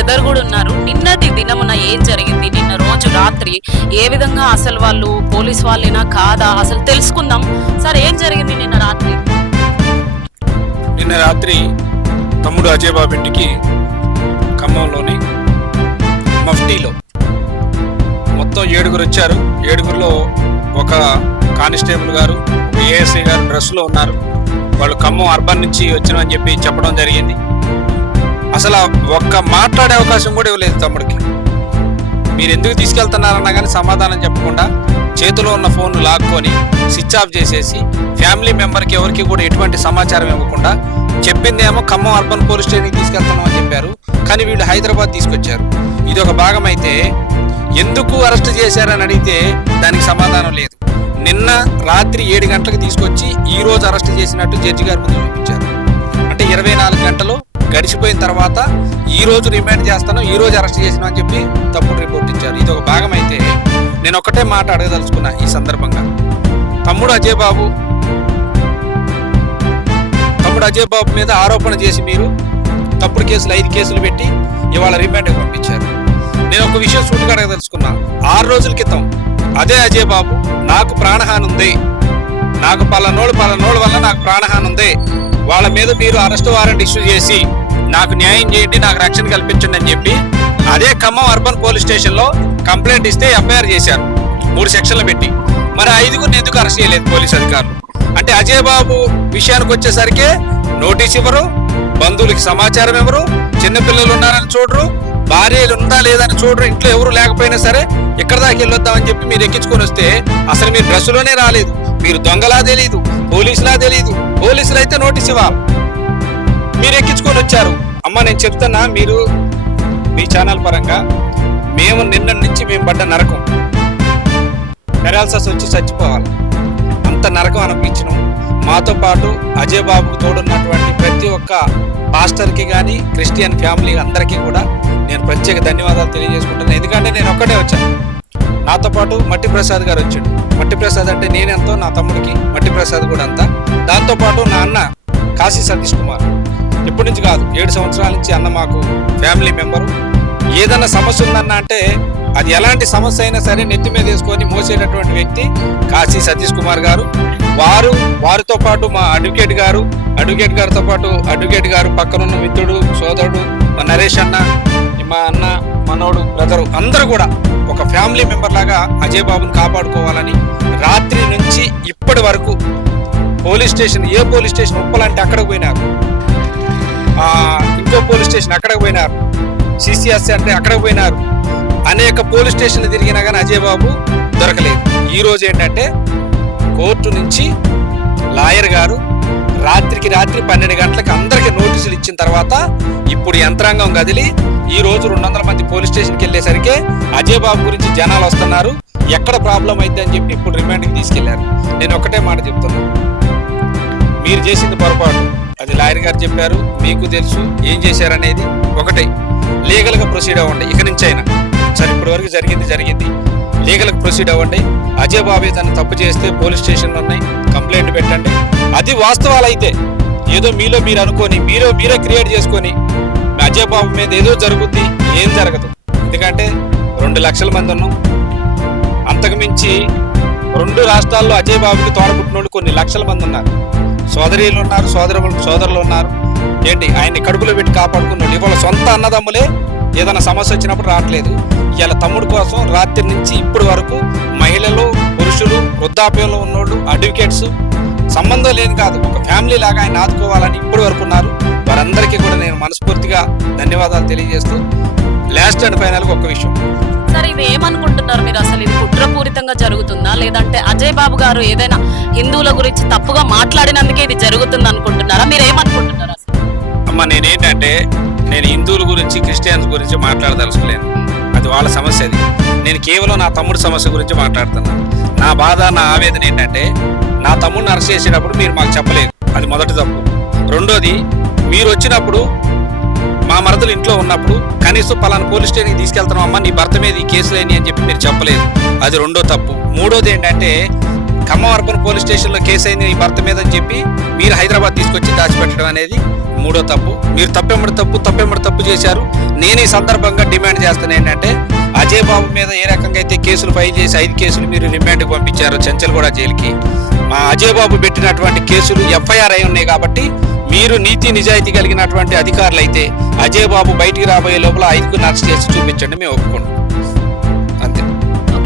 Brother కూడా ఉన్నారు. నిన్నటి దినమున ఏం జరిగింది, నిన్న రోజు రాత్రి ఏ విధంగా అసలు వాళ్ళు పోలీస్ వాళ్ళేనా కాదా అసలు తెలుసుకుందాం. సార్ ఏం జరిగింది నిన్న రాత్రి? నిన్న రాత్రి తమ్ముడు అజయ్ బాబు ఇంటికి ఖమ్మంలోని మఫ్టీలో మొత్తం 7 వచ్చారు. 7లో ఒక కానిస్టేబుల్ గారు, ఒక ఏఎస్ఐ గారు డ్రెస్లో ఉన్నారు. వాళ్ళు ఖమ్మం అర్బన్ నుంచి వచ్చినామని చెప్పి చెప్పడం జరిగింది. అసలు ఒక్క మాట్లాడే అవకాశం కూడా ఇవ్వలేదు తమ్ముడికి. మీరు ఎందుకు తీసుకెళ్తున్నారన్నా కానీ సమాధానం చెప్పకుండా చేతిలో ఉన్న ఫోన్ లాక్కొని స్విచ్ ఆఫ్ చేసేసి ఫ్యామిలీ మెంబర్కి ఎవరికి కూడా ఎటువంటి సమాచారం ఇవ్వకుండా చెప్పిందేమో ఖమ్మం అర్బన్ పోలీస్ స్టేషన్కి తీసుకెళ్తున్నామని చెప్పారు. కానీ వీళ్ళు హైదరాబాద్ తీసుకొచ్చారు. ఇది ఒక భాగం అయితే ఎందుకు అరెస్ట్ చేశారని అడిగితే దానికి సమాధానం లేదు. నిన్న రాత్రి 7 గంటలకు తీసుకొచ్చి ఈ రోజు అరెస్ట్ చేసినట్టు జడ్జి గారి ముందు చూపించారు. అంటే 24 గంటలు గడిచిపోయిన తర్వాత ఈ రోజు రిమాండ్ చేస్తాను, ఈ రోజు అరెస్ట్ చేసినా అని చెప్పి తప్పుడు రిపోర్ట్ ఇచ్చారు. ఇది ఒక భాగం అయితే నేను ఒకటే మాట అడగదలుచుకున్నా ఈ సందర్భంగా. తమ్ముడు అజయ్ బాబు మీద ఆరోపణ చేసి మీరు తప్పుడు కేసులు 5 కేసులు పెట్టి ఇవాళ రిమాండ్కి పంపించారు. నేను ఒక విషయం సూటిగా అడగదలుచుకున్నా. 6 రోజుల క్రితం అదే అజయ్ బాబు నాకు ప్రాణహాని ఉంది, నాకు పలానోళ్ళ వల్ల నాకు ప్రాణహాని ఉంది, వాళ్ళ మీద మీరు అరెస్ట్ వారెంట్ ఇష్యూ చేసి నాకు న్యాయం చేయండి, నాకు రక్షణ కల్పించండి అని చెప్పి అదే ఖమ్మం అర్బన్ పోలీస్ స్టేషన్లో కంప్లైంట్ ఇస్తే ఎఫ్ఐఆర్ చేశారు 3 సెక్షన్లు పెట్టి. మరి 5 ఎందుకు అరెస్ట్ చేయలేదు పోలీస్ అధికారులు? అంటే అజయ్ బాబు విషయానికి వచ్చేసరికి నోటీస్ ఇవ్వరు, బంధువులకి సమాచారం ఇవ్వరు, చిన్నపిల్లలు ఉన్నారని చూడరు, భార్యలు ఉందా లేదని చూడరు, ఇంట్లో ఎవరు లేకపోయినా సరే ఎక్కడ దాకా వెళ్ళొద్దామని చెప్పి మీరు ఎక్కించుకొని వస్తే అసలు మీరు డ్రెస్సులోనే రాలేదు, మీరు దొంగలా తెలీదు, పోలీసులా తెలీదు. పోలీసులు అయితే నోటీస్ ఇవ్వాలి, మీరు ఎక్కించుకొని వచ్చారు. అమ్మ నేను చెప్తున్నా, మీరు మీ ఛానల్ పరంగా మేము నిన్న నుంచి మేము పడ్డ నరకం పెరాల్సస్ వచ్చి చచ్చిపోవాలి, అంత నరకం అనిపించడం. మాతో పాటు అజయ్ బాబుకు తోడున్నటువంటి ప్రతి ఒక్క పాస్టర్కి కానీ క్రిస్టియన్ ఫ్యామిలీ అందరికీ కూడా నేను ప్రత్యేక ధన్యవాదాలు తెలియజేసుకుంటున్నాను. ఎందుకంటే నేను ఒక్కటే వచ్చాను, నాతో పాటు మట్టి ప్రసాద్ గారు వచ్చాడు. మట్టి ప్రసాద్ అంటే నేనెంతో నా తమ్ముడికి మట్టి ప్రసాద్ కూడా అంతా. దాంతోపాటు నా అన్న కాశీ సతీష్ కుమార్, ఇప్పటి నుంచి కాదు 7 సంవత్సరాల నుంచి అన్న మాకు ఫ్యామిలీ మెంబరు. ఏదన్నా సమస్య ఉందన్న అంటే అది ఎలాంటి సమస్య అయినా సరే నెత్తి మీద వేసుకొని మోసేటటువంటి వ్యక్తి కాశీ సతీష్ కుమార్ గారు. వారితో పాటు మా అడ్వకేట్ గారితో పాటు అడ్వకేట్ గారు పక్కనున్న మిత్రుడు సోదరుడు మా నరేష్ అన్న, మా అన్న, మనోడు, బ్రదరు అందరూ కూడా ఒక ఫ్యామిలీ మెంబర్ లాగా అజయ్ బాబుని కాపాడుకోవాలని రాత్రి నుంచి ఇప్పటి వరకు పోలీస్ స్టేషన్, ఏ పోలీస్ స్టేషన్ ఉప్పలంటే అక్కడికి పోయినారు, ఇంకో పోలీస్ స్టేషన్ అక్కడికి పోయినారు, సిసిఎస్ అంటే అక్కడికి పోయినారు, అనేక పోలీస్ స్టేషన్లు తిరిగినా కానీ అజయ్ బాబు దొరకలేదు. ఈ రోజు ఏంటంటే కోర్టు నుంచి లాయర్ గారు రాత్రికి రాత్రి 12 గంటలకు అందరికీ నోటీసులు ఇచ్చిన తర్వాత ఇప్పుడు యంత్రాంగం కదిలి ఈ రోజు 200 మంది పోలీస్ స్టేషన్కి వెళ్ళేసరికి అజయ్ బాబు గురించి జనాలు వస్తున్నారు, ఎక్కడ ప్రాబ్లం అయితే అని చెప్పి ఇప్పుడు రిమాండ్కి తీసుకెళ్లారు. నేను ఒకటే మాట చెప్తున్నా, మీరు చేసింది పొరపాటు, అది లాయర్ గారు చెప్పారు, మీకు తెలుసు ఏం చేశారనేది. ఒకటే లీగల్గా ప్రొసీడ్ అవ్వండి ఇక నుంచి అయినా సరే. ఇప్పటి వరకు జరిగింది లీగల్గా ప్రొసీడ్ అవ్వండి. అజయ్ బాబు తను తప్పు చేస్తే పోలీస్ స్టేషన్లు ఉన్నాయి, కంప్లైంట్ పెట్టండి. అది వాస్తవాలు అయితే ఏదో మీలో మీరు అనుకొని మీరే క్రియేట్ చేసుకొని అజయ్ బాబు మీద ఏదో జరుగుద్ది, ఏం జరగదు. ఎందుకంటే 2 లక్షల మంది ఉన్నాం, అంతకుమించి 2 రాష్ట్రాల్లో అజయ్ బాబుకి తోడబుట్టినోళ్ళు కొన్ని లక్షల మంది ఉన్నారు, సోదరీలు ఉన్నారు, సోదరులు ఉన్నారు. ఏంటి ఆయన్ని కడుపులో పెట్టి కాపాడుకున్న వాళ్ళు ఇవాళ సొంత అన్నదమ్ములే ఏదైనా సమస్య వచ్చినప్పుడు రావట్లేదు. ఇవాళ తమ్ముడు కోసం రాత్రి నుంచి ఇప్పటి వరకు మహిళలు, పురుషులు, వృద్ధాప్యంలో ఉన్నోళ్ళు, అడ్వకేట్స్, సంబంధం లేని కాదు ఒక ఫ్యామిలీ లాగా ఆయన ఆదుకోవాలని ఇప్పటి వరకు ఉన్నారు. వారందరికీ కూడా నేను మనస్ఫూర్తిగా ధన్యవాదాలు తెలియజేస్తూ లాస్ట్ అండ్ ఫైనల్గా ఒక్క విషయం. సార్ ఇది ఏమనుకుంటున్నారు మీరు? అసలు ఇది కుట్రపూరితంగా జరుగుతుందా, లేదంటే అజయ్ బాబు గారు ఏదైనా హిందువుల గురించి తప్పుగా మాట్లాడినందుకే ఇది జరుగుతుంది అనుకుంటున్నారా? మీరు ఏమనుకుంటున్నారు అసలు? అమ్మ నేనేంటంటే నేను హిందువుల గురించి క్రిస్టియన్స్ గురించి మాట్లాడదలుచుకోలేను, అది వాళ్ళ సమస్య. అది నేను కేవలం నా తమ్ముడి సమస్య గురించి మాట్లాడుతున్నాను. నా బాధ, నా ఆవేదన ఏంటంటే నా తమ్ముడిని అరెస్ట్ చేసేటప్పుడు మీరు మాకు చెప్పలేదు, అది మొదటి తప్పు. రెండోది, మీరు వచ్చినప్పుడు మా మరదలు ఇంట్లో ఉన్నప్పుడు కనీసం పలానా పోలీస్ స్టేషన్కి తీసుకెళ్తున్నాం అమ్మ నీ భర్త మీద ఈ కేసులేని అని చెప్పి మీరు చెప్పలేదు, అది రెండో తప్పు. మూడోది ఏంటంటే ఖమ్మం అర్బన్ పోలీస్ స్టేషన్లో కేసు అయింది నీ భర్త మీద అని చెప్పి మీరు హైదరాబాద్ తీసుకొచ్చి దాచిపెట్టడం అనేది మూడో తప్పు. మీరు తప్పెమ్మడి తప్పు చేశారు. నేను ఈ సందర్భంగా డిమాండ్ చేస్తాను ఏంటంటే, అజయ్ బాబు మీద ఏ రకంగా అయితే కేసులు ఫైల్ చేసి 5 కేసులు మీరు రిమాండ్కి పంపించారు చెంచల్గూడ జైలుకి, మా అజయ్ బాబు పెట్టినటువంటి కేసులు FIR అయి ఉన్నాయి కాబట్టి మీరు నీతి నిజాయితీ కలిగినటువంటి అధికారులు అయితే అజయ్ బాబు బయటికి రాబోయే లోపల 5కు అరెస్ట్ చేసి చూపించండి, మేము ఒప్పుకుంటాం.